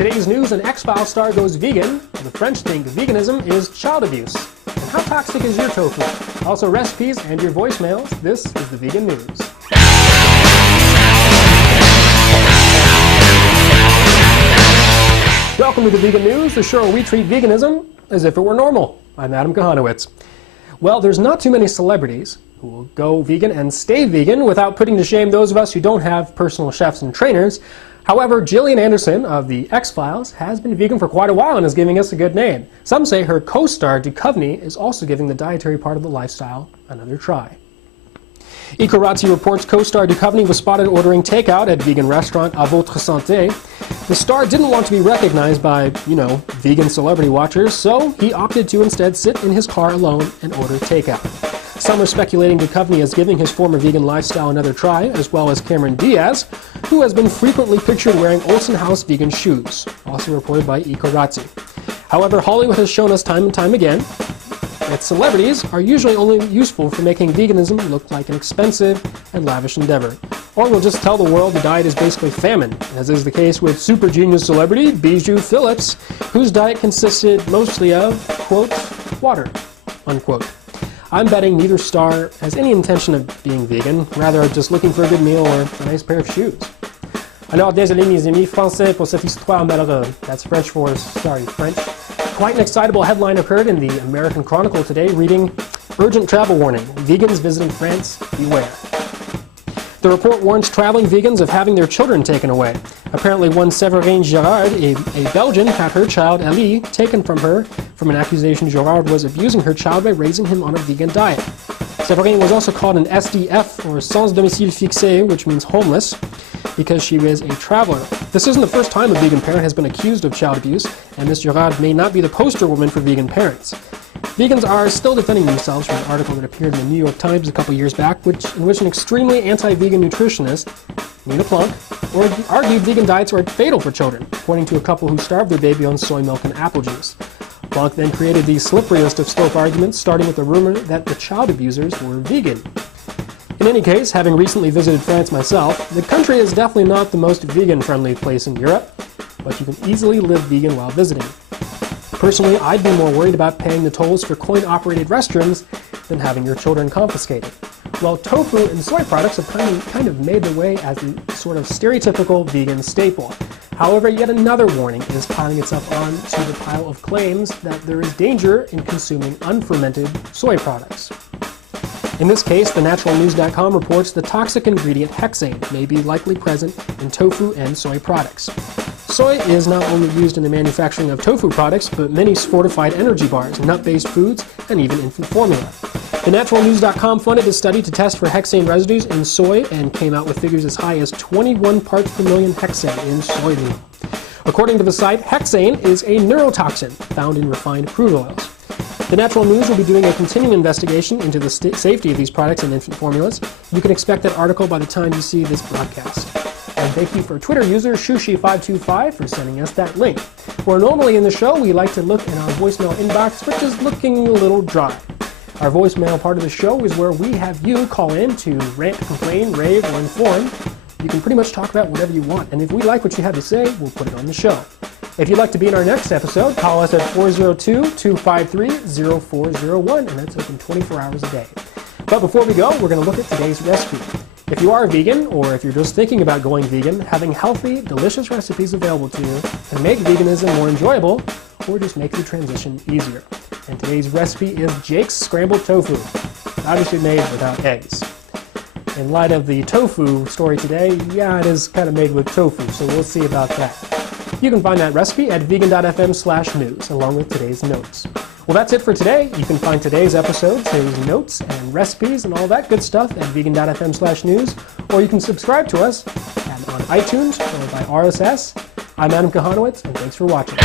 Today's news: an X-Files star goes vegan. The French think veganism is child abuse. And how toxic is your tofu? Also recipes and your voicemails. This is the Vegan News. Welcome to the Vegan News, the show where we treat veganism as if it were normal. I'm Adam Kahanowitz. Well, there's not too many celebrities who will go vegan and stay vegan without putting to shame those of us who don't have personal chefs and trainers. However, Gillian Anderson of the X-Files has been vegan for quite a while and is giving us a good name. Some say her co-star Duchovny is also giving the dietary part of the lifestyle another try. Ecorazzi reports co-star Duchovny was spotted ordering takeout at vegan restaurant À Votre Santé. The star didn't want to be recognized by, vegan celebrity watchers, so he opted to instead sit in his car alone and order takeout. Some are speculating Duchovny is giving his former vegan lifestyle another try, as well as Cameron Diaz, who has been frequently pictured wearing Olsen House vegan shoes, also reported by Ecorazzi. However, Hollywood has shown us time and time again that celebrities are usually only useful for making veganism look like an expensive and lavish endeavor. Or we'll just tell the world the diet is basically famine, as is the case with super genius celebrity Bijou Phillips, whose diet consisted mostly of, quote, water, unquote. I'm betting neither star has any intention of being vegan, rather just looking for a good meal or a nice pair of shoes. Alors, désolé mes amis français pour cette histoire malheureuse. That's French for sorry, French. Quite an excitable headline occurred in the American Chronicle today, reading, "Urgent travel warning, vegans visiting France, beware." The report warns traveling vegans of having their children taken away. Apparently one Séverine Girard, a Belgian, had her child, Ellie, taken from her from an accusation Girard was abusing her child by raising him on a vegan diet. Séverine was also called an SDF, or sans domicile fixé, which means homeless, because she was a traveler. This isn't the first time a vegan parent has been accused of child abuse, and Ms. Girard may not be the poster woman for vegan parents. Vegans are still defending themselves from an article that appeared in the New York Times a couple years back, in which an extremely anti-vegan nutritionist, Nina Plunk, argued vegan diets are fatal for children, according to a couple who starved their baby on soy milk and apple juice. Plunk then created the slipperiest of slope arguments, starting with the rumor that the child abusers were vegan. In any case, having recently visited France myself, the country is definitely not the most vegan-friendly place in Europe, but you can easily live vegan while visiting. Personally, I'd be more worried about paying the tolls for coin-operated restrooms than having your children confiscated. Well, tofu and soy products have kind of made their way as the sort of stereotypical vegan staple. However, yet another warning is piling itself onto the pile of claims that there is danger in consuming unfermented soy products. In this case, thenaturalnews.com reports the toxic ingredient hexane may be likely present in tofu and soy products. Soy is not only used in the manufacturing of tofu products, but many fortified energy bars, nut-based foods, and even infant formula. TheNaturalNews.com funded a study to test for hexane residues in soy and came out with figures as high as 21 parts per million hexane in soybean. According to the site, hexane is a neurotoxin found in refined crude oils. The Natural News will be doing a continuing investigation into the safety of these products and infant formulas. You can expect that article by the time you see this broadcast. And thank you for Twitter user Shushi525 for sending us that link. Where normally in the show we like to look in our voicemail inbox, which is looking a little dry. Our voicemail part of the show is where we have you call in to rant, complain, rave, or inform. You can pretty much talk about whatever you want, and if we like what you have to say, we'll put it on the show. If you'd like to be in our next episode, call us at 402-253-0401, and that's open 24 hours a day. But before we go, we're going to look at today's recipe. If you are a vegan, or if you're just thinking about going vegan, having healthy, delicious recipes available to you can make veganism more enjoyable, or just make the transition easier. And today's recipe is Jake's Scrambled Tofu, obviously made without eggs. In light of the tofu story today, yeah, it is kind of made with tofu, so we'll see about that. You can find that recipe at vegan.fm/news, along with today's notes. Well, that's it for today. You can find today's episode, today's notes, and recipes, and all that good stuff at vegan.fm/news, or you can subscribe to us on iTunes or by RSS. I'm Adam Kahanowitz, and thanks for watching.